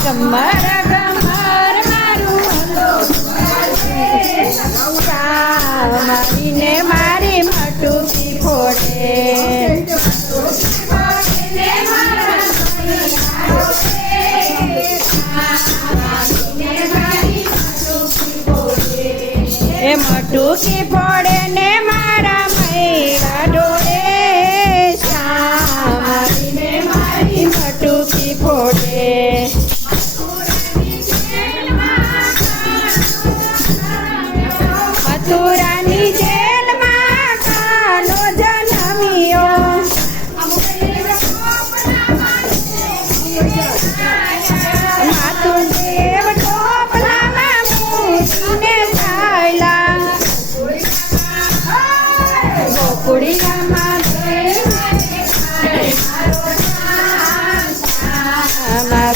ગમર ગમર મારું મારીને મારી મટુકી ફોડે એ મટુકી ફોડે ને મારા મૈરા ડોળે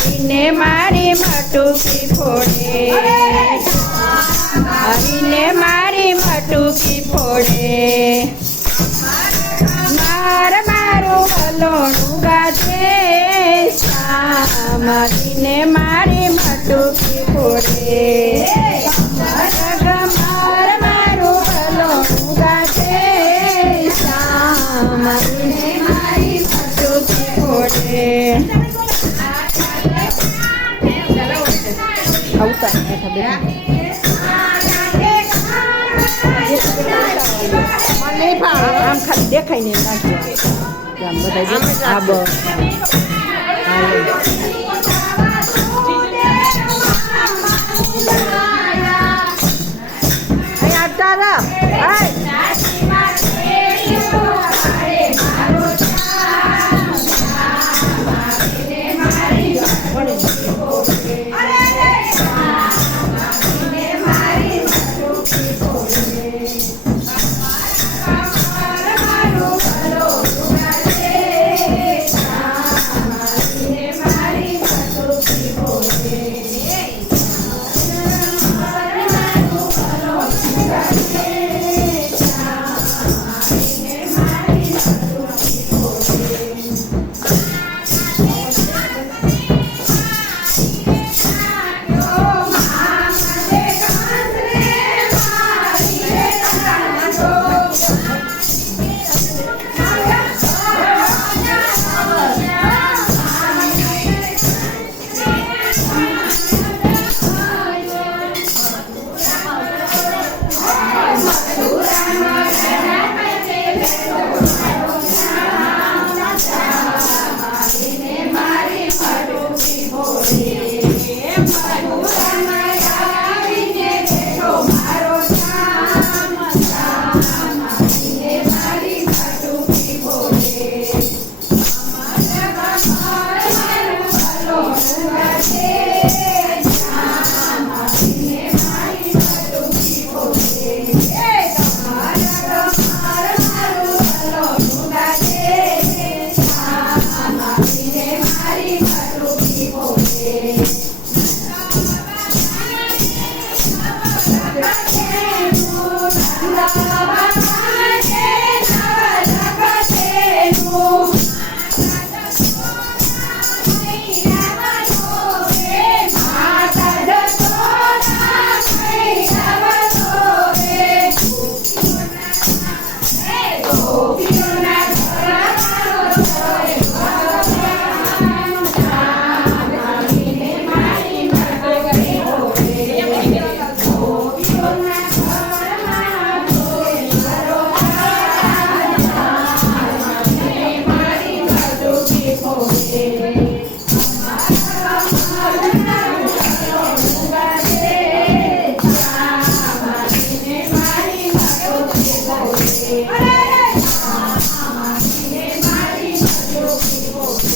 મારીને મારી મટુકી ફોડે. હરીને મારી મટુકી ફોડે. માર મારું વલોણું ગાજે મારીને મારી મટુકી ફોડે. માર મારું વલોણું ગાજે મારી મટુકી ફોડે. આમ ખાલી દેખાય ને નાખજો આમ બધા Yeah.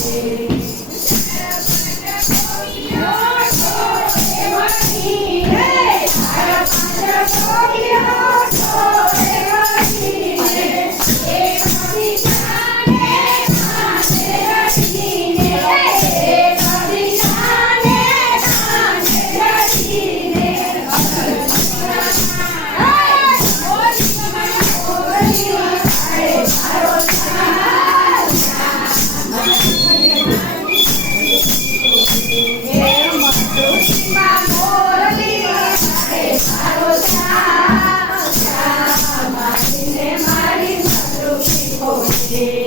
Deus. see.